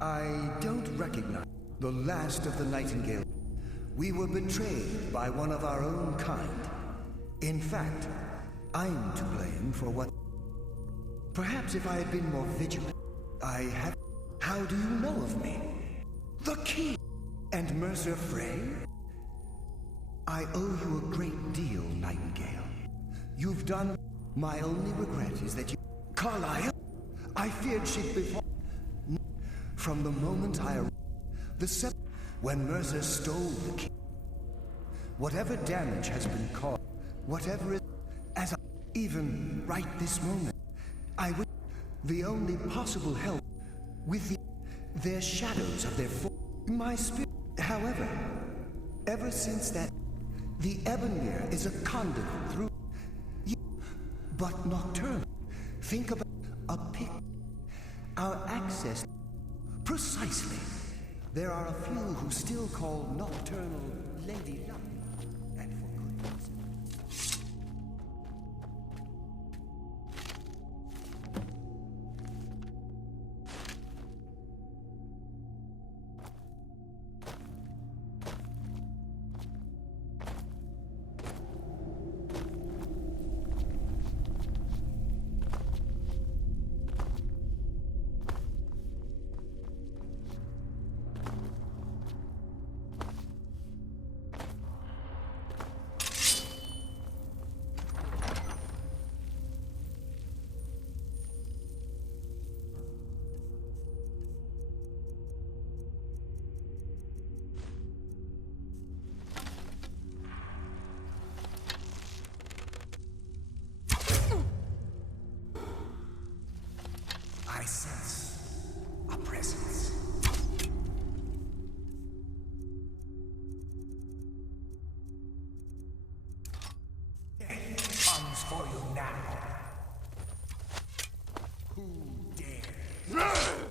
I don't recognize the last of the Nightingale. We were betrayed by one of our own kind. In fact, I'm to blame for what... Perhaps if I had been more vigilant, I have... How do you know of me? The King! And Mercer Frey? I owe you a great deal, Nightingale. You've done... My only regret is that you... Carlyle? I feared she'd befall... From the moment I arrived... When Mercer stole the King... Whatever damage has been caused... Whatever is... As I... Even right this moment... I would... The only possible help... With the... Their shadows of their... My spirit... However... Ever since that... The Ebonmere is a conduit through... But nocturnal. Think about... A pick... Our access... Precisely. There are a few who still call nocturnal Lady Luck. And for good reason. I sense a presence. Death comes for you now. Who dares? Never!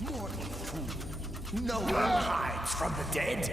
Mortal fool. No one hides from the dead.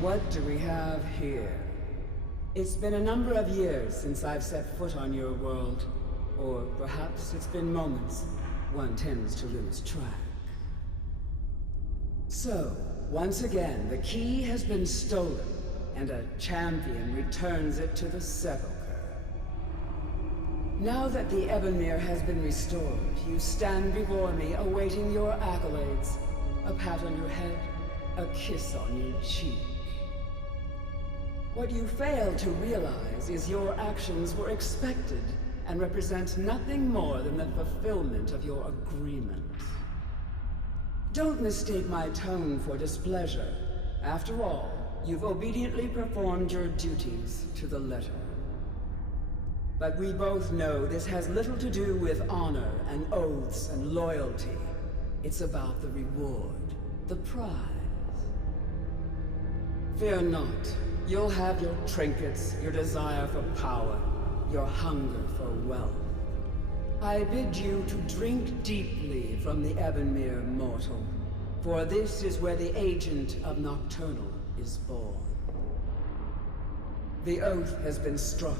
What do we have here? It's been a number of years since I've set foot on your world. Or perhaps it's been moments. One tends to lose track. So, once again, the key has been stolen, and a champion returns it to the Sepulcher. Now that the Ebonmere has been restored, you stand before me awaiting your accolades. A pat on your head, a kiss on your cheek. What you fail to realize is your actions were expected and represent nothing more than the fulfillment of your agreement. Don't mistake my tone for displeasure. After all, you've obediently performed your duties to the letter. But we both know this has little to do with honor and oaths and loyalty. It's about the reward, the prize. Fear not. You'll have your trinkets, your desire for power, your hunger for wealth. I bid you to drink deeply from the Ebonmere mortal, for this is where the agent of Nocturnal is born. The oath has been struck,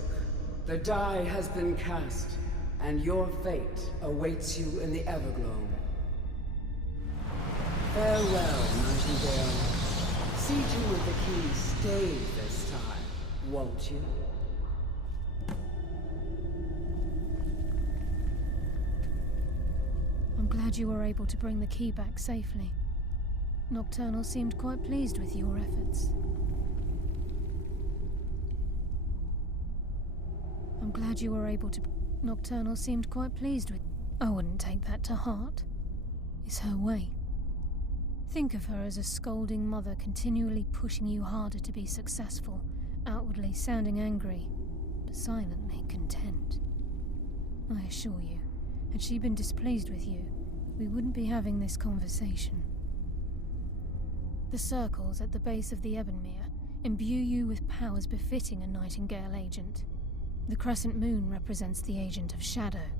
the die has been cast, and your fate awaits you in the Everglow. Farewell, Nightingale. See to it the key stays this time, won't you? I'm glad you were able to bring the key back safely. Nocturnal seemed quite pleased with your efforts. I'm glad you were able to... Nocturnal seemed quite pleased with... I wouldn't take that to heart. It's her way. Think of her as a scolding mother continually pushing you harder to be successful, outwardly sounding angry, but silently content. I assure you, had she been displeased with you, we wouldn't be having this conversation. The circles at the base of the Ebonmere imbue you with powers befitting a Nightingale agent. The crescent moon represents the agent of shadow,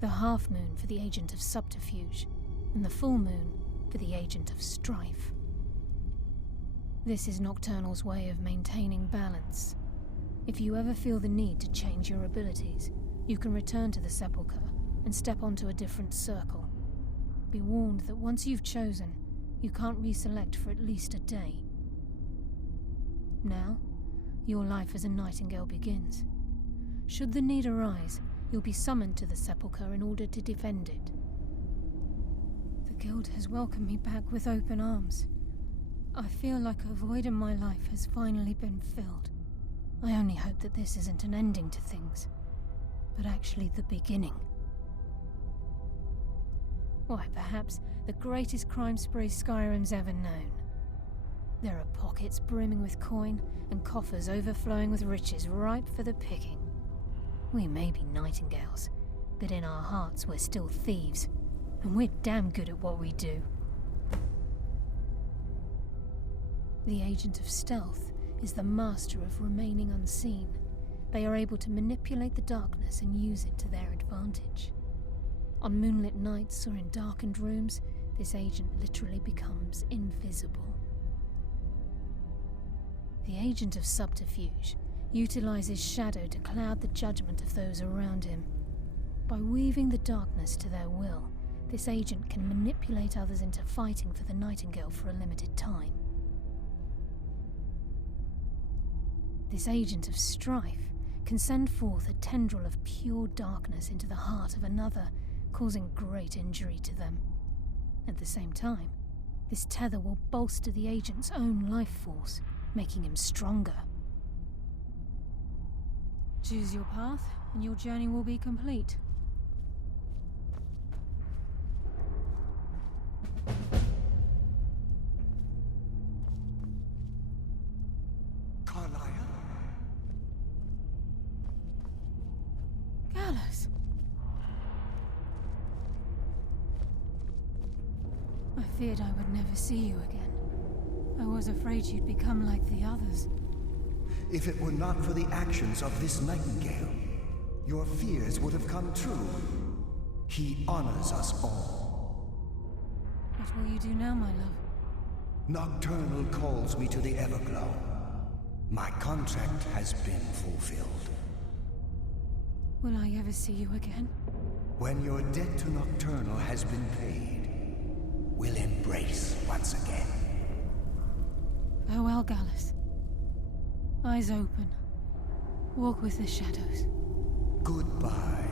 the half moon for the agent of subterfuge, and the full moon for the agent of strife. This is Nocturnal's way of maintaining balance. If you ever feel the need to change your abilities, you can return to the Sepulcher and step onto a different circle. Be warned that once you've chosen, you can't reselect for at least a day. Now, your life as a Nightingale begins. Should the need arise, you'll be summoned to the Sepulcher in order to defend it. The Guild has welcomed me back with open arms. I feel like a void in my life has finally been filled. I only hope that this isn't an ending to things, but actually the beginning. Why, perhaps the greatest crime spree Skyrim's ever known. There are pockets brimming with coin and coffers overflowing with riches ripe for the picking. We may be Nightingales, but in our hearts we're still thieves, and we're damn good at what we do. The agent of stealth is the master of remaining unseen. They are able to manipulate the darkness and use it to their advantage. On moonlit nights or in darkened rooms, this agent literally becomes invisible. The agent of subterfuge utilizes shadow to cloud the judgment of those around him. By weaving the darkness to their will, this agent can manipulate others into fighting for the Nightingale for a limited time. This agent of strife can send forth a tendril of pure darkness into the heart of another, causing great injury to them. At the same time, this tether will bolster the agent's own life force, making him stronger. Choose your path, and your journey will be complete. Gallows! I feared I would never see you again. I was afraid you'd become like the others. If it were not for the actions of this Nightingale, your fears would have come true. He honors us all. What will you do now, my love? Nocturnal calls me to the Everglow. My contract has been fulfilled. Will I ever see you again? When your debt to Nocturnal has been paid, we'll embrace once again. Farewell, Gallus. Eyes open. Walk with the shadows. Goodbye.